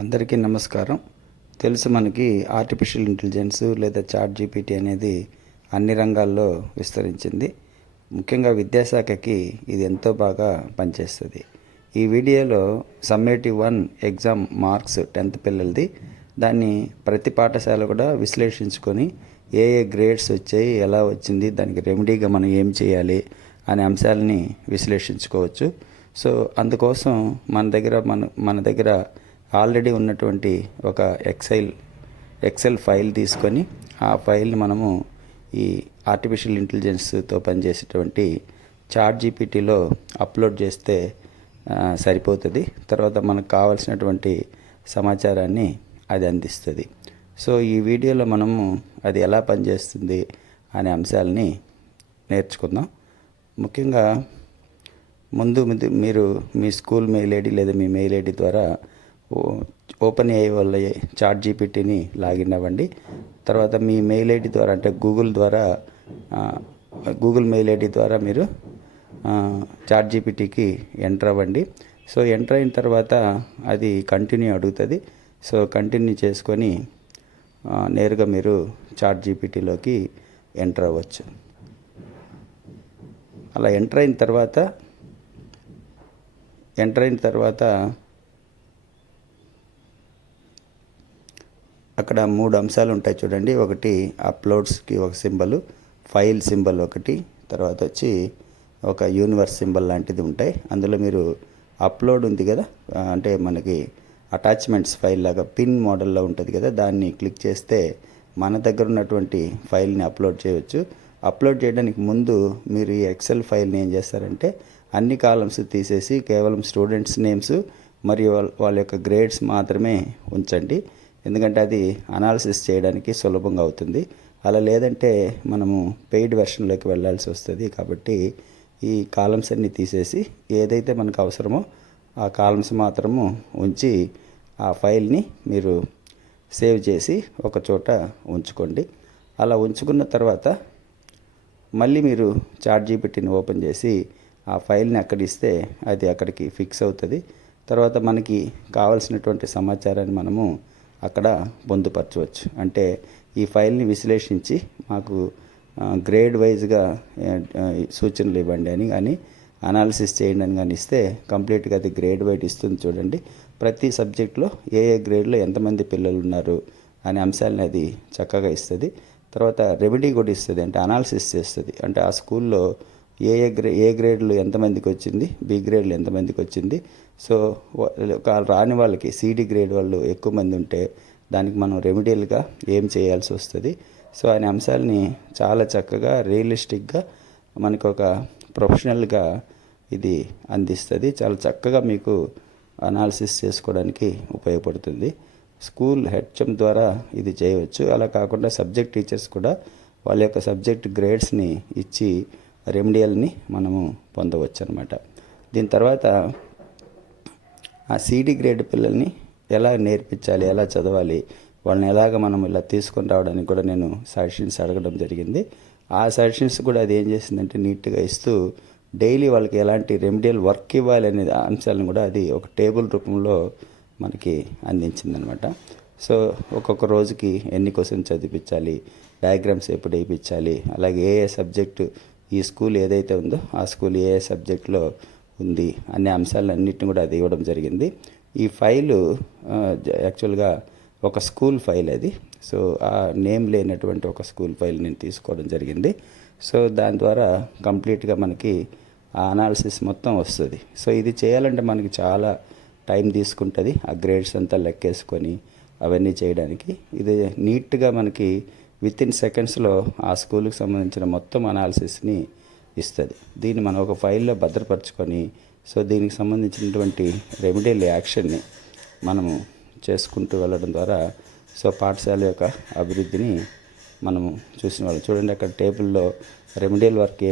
అందరికీ నమస్కారం. తెలుసు మనకి ఆర్టిఫిషియల్ ఇంటెలిజెన్స్ లేదా చాట్ జీపీటీ అనేది అన్ని రంగాల్లో విస్తరించింది. ముఖ్యంగా విద్యాశాఖకి ఇది ఎంతో బాగా పనిచేస్తుంది. ఈ వీడియోలో సమ్మేటివ్ 1 ఎగ్జామ్ మార్క్స్ 10th పిల్లలది, దాన్ని ప్రతి పాఠశాల కూడా విశ్లేషించుకొని ఏ గ్రేడ్స్ వచ్చాయి, ఎలా వచ్చింది, దానికి రెమెడీగా మనం ఏం చేయాలి అనే అంశాలని విశ్లేషించుకోవచ్చు. సో అందుకోసం మన దగ్గర ఆల్రెడీ ఉన్నటువంటి ఒక ఎక్సెల్ ఫైల్ తీసుకొని ఆ ఫైల్ని మనము ఈ ఆర్టిఫిషియల్ ఇంటెలిజెన్స్తో పనిచేసేటువంటి చాట్ జీపీటీలో అప్లోడ్ చేస్తే సరిపోతుంది. తర్వాత మనకు కావాల్సినటువంటి సమాచారాన్ని అది అందిస్తుంది. సో ఈ వీడియోలో మనము అది ఎలా పనిచేస్తుంది అనే అంశాలని నేర్చుకుందాం. ముఖ్యంగా ముందు మీరు మీ స్కూల్ మెయిల్ ఐడి లేదా మీ మెయిల్ ఐడి ద్వారా ఓపెన్ ఏఐ వల్ల చాట్ జీపీటీని లాగిన్ అవ్వండి. తర్వాత మీ మెయిల్ ఐడి ద్వారా, అంటే గూగుల్ మెయిల్ ఐడి ద్వారా మీరు చాట్ జీపీటీకి ఎంటర్ అవ్వండి. సో ఎంటర్ అయిన తర్వాత అది కంటిన్యూ అడుగుతుంది. సో కంటిన్యూ చేసుకొని నేరుగా మీరు చాట్ జీపీటీలోకి ఎంటర్ అవ్వచ్చు. అలా ఎంటర్ అయిన తర్వాత అక్కడ 3 అంశాలు ఉంటాయి చూడండి. ఒకటి అప్లోడ్స్కి ఒక సింబల్, ఫైల్ సింబల్ ఒకటి, తర్వాత వచ్చి ఒక యూనివర్స్ సింబల్ లాంటిది ఉంటాయి. అందులో మీరు అప్లోడ్ ఉంది కదా, అంటే మనకి అటాచ్మెంట్స్ ఫైల్ లాగా పిన్ మోడల్లో ఉంటుంది కదా, దాన్ని క్లిక్ చేస్తే మన దగ్గర ఉన్నటువంటి ఫైల్ని అప్లోడ్ చేయవచ్చు. అప్లోడ్ చేయడానికి ముందు మీరు ఈ ఎక్సెల్ ఫైల్ని ఏం చేస్తారంటే అన్ని కాలమ్స్ తీసేసి కేవలం స్టూడెంట్స్ నేమ్స్ మరియు వాళ్ళ యొక్క గ్రేడ్స్ మాత్రమే ఉంచండి. ఎందుకంటే అది అనాలిసిస్ చేయడానికి సులభంగా అవుతుంది. అలా లేదంటే మనము పెయిడ్ వెర్షన్లోకి వెళ్ళాల్సి వస్తుంది. కాబట్టి ఈ కాలమ్స్ అన్నీ తీసేసి ఏదైతే మనకు అవసరమో ఆ కాలమ్స్ మాత్రము ఉంచి ఆ ఫైల్ని మీరు సేవ్ చేసి ఒక చోట ఉంచుకోండి. అలా ఉంచుకున్న తర్వాత మళ్ళీ మీరు చాట్ జీపీటీని ఓపెన్ చేసి ఆ ఫైల్ని అక్కడ ఇస్తే అది అక్కడికి ఫిక్స్ అవుతుంది. తర్వాత మనకి కావాల్సినటువంటి సమాచారాన్ని మనము అక్కడ పొందుపరచవచ్చు. అంటే ఈ ఫైల్ని విశ్లేషించి మాకు గ్రేడ్ వైజ్గా సూచనలు ఇవ్వండి అని కానీ, అనాలిసిస్ చేయండి అని కానీ ఇస్తే కంప్లీట్గా అది గ్రేడ్ వైజ్ ఇస్తుంది. చూడండి, ప్రతి సబ్జెక్ట్లో ఏ గ్రేడ్లో ఎంతమంది పిల్లలు ఉన్నారు అనే అంశాలని అది చక్కగా ఇస్తుంది. తర్వాత రెమెడీ కూడా ఇస్తుంది, అంటే అనాలిసిస్ చేస్తుంది. అంటే ఆ స్కూల్లో ఏ గ్రేడ్లు ఎంతమందికి వచ్చింది, బి గ్రేడ్లు ఎంతమందికి వచ్చింది. సో రాని వాళ్ళకి సిడి గ్రేడ్ వాళ్ళు ఎక్కువ మంది ఉంటే దానికి మనం రెమెడియల్గా ఏం చేయాల్సి వస్తుంది. సో అనే అంశాలని చాలా చక్కగా రియలిస్టిక్గా మనకు ఒక ప్రొఫెషనల్గా ఇది అందిస్తుంది. చాలా చక్కగా మీకు అనాలిసిస్ చేసుకోవడానికి ఉపయోగపడుతుంది. స్కూల్ హెచ్ఎం ద్వారా ఇది చేయవచ్చు. అలా కాకుండా సబ్జెక్ట్ టీచర్స్ కూడా వాళ్ళ యొక్క సబ్జెక్ట్ గ్రేడ్స్ని ఇచ్చి రెమెడియల్ని మనము పొందవచ్చు అన్నమాట. దీని తర్వాత ఆ సిడి గ్రేడ్ పిల్లల్ని ఎలా నేర్పించాలి, ఎలా చదవాలి, వాళ్ళని ఎలాగ మనం ఇలా తీసుకొని రావడానికి కూడా నేను సజెషన్స్ అడగడం జరిగింది. ఆ సజెషన్స్ కూడా అది ఏం చేసిందంటే నీట్గా ఇస్తూ డైలీ వాళ్ళకి ఎలాంటి రెమెడియల్ వర్క్ ఇవ్వాలి అనే అంశాలను కూడా అది ఒక టేబుల్ రూపంలో మనకి అందించిందనమాట. సో ఒక్కొక్క రోజుకి ఎన్ని క్వశ్చన్స్ చదివించాలి, డయాగ్రామ్స్ ఎప్పుడు వేయించాలి, అలాగే ఏ సబ్జెక్టు ఈ స్కూల్ ఏదైతే ఉందో ఆ స్కూల్ ఏ సబ్జెక్ట్లో ఉంది అనే అంశాలన్నింటినీ కూడా అది ఇవ్వడం జరిగింది. ఈ ఫైలు యాక్చువల్గా ఒక స్కూల్ ఫైల్ అది. సో ఆ నేమ్ లేనటువంటి ఒక స్కూల్ ఫైల్ నేను తీసుకోవడం జరిగింది. సో దాని ద్వారా కంప్లీట్గా మనకి ఆ అనాలిసిస్ మొత్తం వస్తుంది. సో ఇది చేయాలంటే మనకి చాలా టైం తీసుకుంటుంది, ఆ గ్రేడ్స్ అంతా లెక్కేసుకొని అవన్నీ చేయడానికి. ఇది నీట్గా మనకి వితిన్ సెకండ్స్లో ఆ స్కూల్కి సంబంధించిన మొత్తం అనాలిసిస్ని ఇస్తుంది. దీన్ని మనం ఒక ఫైల్లో భద్రపరచుకొని సో దీనికి సంబంధించినటువంటి రెమెడియల్ యాక్షన్ని మనము చేసుకుంటూ వెళ్ళడం ద్వారా సో పాఠశాల యొక్క అభివృద్ధిని మనము చూసిన వాళ్ళు. చూడండి, అక్కడ టేబుల్లో రెమెడియల్ వర్క్